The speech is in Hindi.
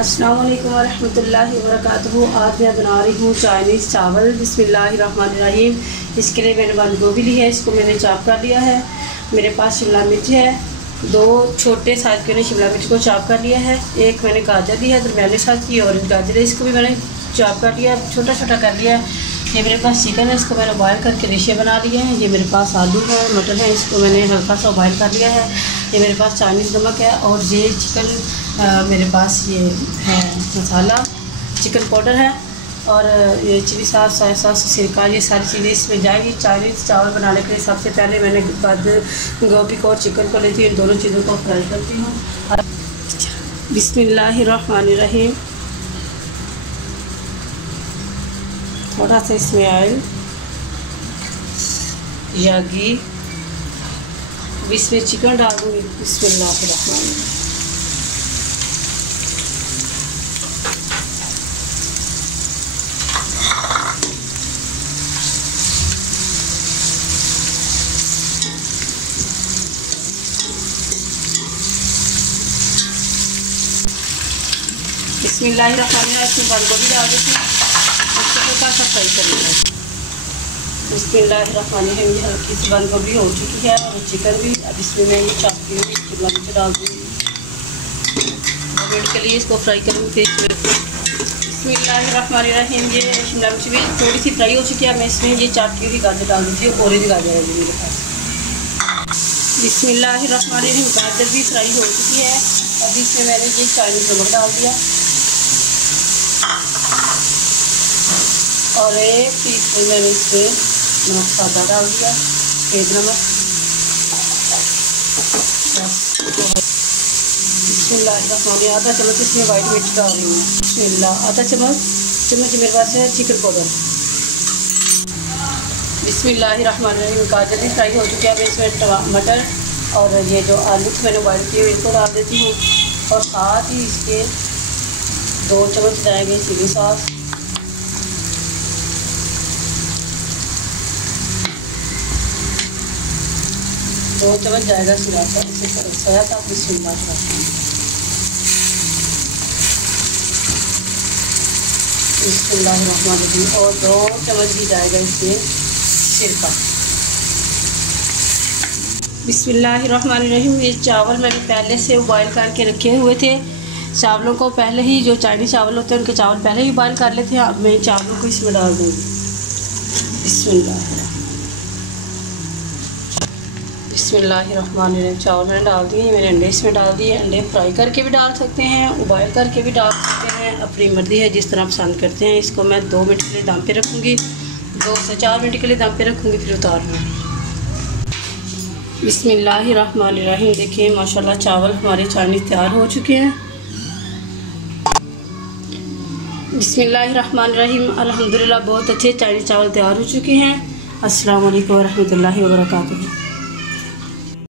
अस्सलाम वालेकुम वरहमतुल्लाहि वबरकातुहू। आज मैं बना रही हूँ चाइनीज़ चावल। बिस्मिल्लाहिर्रहमानिर्रहीम। इसके लिए मैंने बंद गोभी ली है, इसको मैंने चॉप कर लिया है। मेरे पास शिमला मिर्च है, 2 छोटे साइज़ के शिमला मिर्च को चॉप कर लिया है। एक मैंने गाजर ली है, दरमियाने साइज़ की ऑरेंज गाजर है, इसको भी मैंने चॉप कर लिया, छोटा छोटा कर लिया है। ये मेरे पास चिकन है, इसको मैंने बॉयल करके रेशे बना लिए हैं। ये मेरे पास आलू है, मटर है, इसको मैंने हल्का सा बॉयल कर लिया है। ये मेरे पास चाइनीज़ नमक है और ये चिकन मेरे पास ये है मसाला, चिकन पाउडर है और ये चिली सॉस, सोया सॉस, सिरका, ये सारी चीज़ें इसमें जाएगी। चाइनीज़ चावल बनाने के लिए सबसे पहले मैंने बंद गोभी को और चिकन को लेती हूँ, इन दोनों चीज़ों को फ्राई करती हूँ। बिस्मिल्लाहिर्रहमानिर्रहीम। थोड़ा सा इसमें ऑयल या घी, इसमें चिकन डाल दूँगी। बिस्मिल्लाहिर्रहमानिर्रहीम। बिस्मिल्लाहिर्रहमानिर्रहीम। इसमें बंद गोभी डाल देती हूँ, इसको हल्का सा फ्राई करना है। बिस्मिल्लाहिर्रहमानिर्रहीम। ये हल्की सी बंद गोभी हो चुकी है और चिकन भी। अब इसमें मैं ये चॉप की हुई शिमला मिर्च डाल दूँगी, 2 मिनट के लिए इसको फ्राई करूँगी। बिस्मिल्लाहिर्रहमानिर्रहीम। ये शिमला मिर्च भी थोड़ी सी फ्राई हो चुकी है। मैं इसमें ये चॉप की हुई गाजर डाल दूँगी, ऑरेंज गाजर है मेरे पास। बिस्मिल्लाहिर्रहमानिर्रहीम। गाजर भी फ्राई हो चुकी है। अब इसमें मैंने ये चाइनीज़ नमक डाल दिया और 1 टीस्पून मैंने इसमें नमक सादा डाल दिया, सफ़ेद नमक। बिस्मिल्लाहिर्रहमानिर्रहीम। आधा चम्मच इसमें वाइट मिर्च डाल रही हूँ। बिस्मिल्लाह। आधा चम्मच मेरे पास है चिकन पाउडर। बिस्मिल्लाहिर्रहमानिर्रहीम। गाजर भी फ्राई हो चुकी है। अब इसमें मटर और ये जो आलू मैंने बॉयल किए हुए इनको डाल देती हूँ और साथ ही इसके 2 चम्मच जाएंगे चिली सॉस, 2 चम्मच जाएगा सोया सॉस। बिस्मिल्लाहिर्रहमानिर्रहीम। और 2 चम्मच भी जाएगा इसमें सिरका। बिस्मिल्लाहिर्रहमानिर्रहीम। ये चावल मैंने पहले से बॉयल करके रखे हुए थे। चावलों को पहले ही, जो चाइनीज़ चावल होते हैं उनके चावल पहले ही बॉयल कर लेते हैं। अब मैं चावलों को इसमें डाल दूँगी। बिस्मिल्लाहिर्रहमानिर्रहीम। चावल मैंने डाल दिए, मैंने अंडे इसमें डाल दिए। अंडे फ्राई करके भी डाल सकते हैं, बॉयल करके भी डाल सकते हैं, अपनी मर्ज़ी है जिस तरह पसंद करते हैं। इसको मैं 2 मिनट के लिए दम पे रखूँगी, 2 से 4 मिनट के लिए दम पे रखूँगी, फिर उतारूँगी। बिस्मिल्लाहिर्रहमानिर्रहीम। देखिए माशाल्लाह चावल हमारे चाइनीज़ तैयार हो चुके हैं। बिस्मिल्लाहिर्रहमानिर्रहीम। अल्हम्दुलिल्लाह बहुत अच्छे चाइनीज़ चावल तैयार हो चुके हैं। अस्सलाम वालेकुम वरहमतुल्लाहि वबरकातुहू।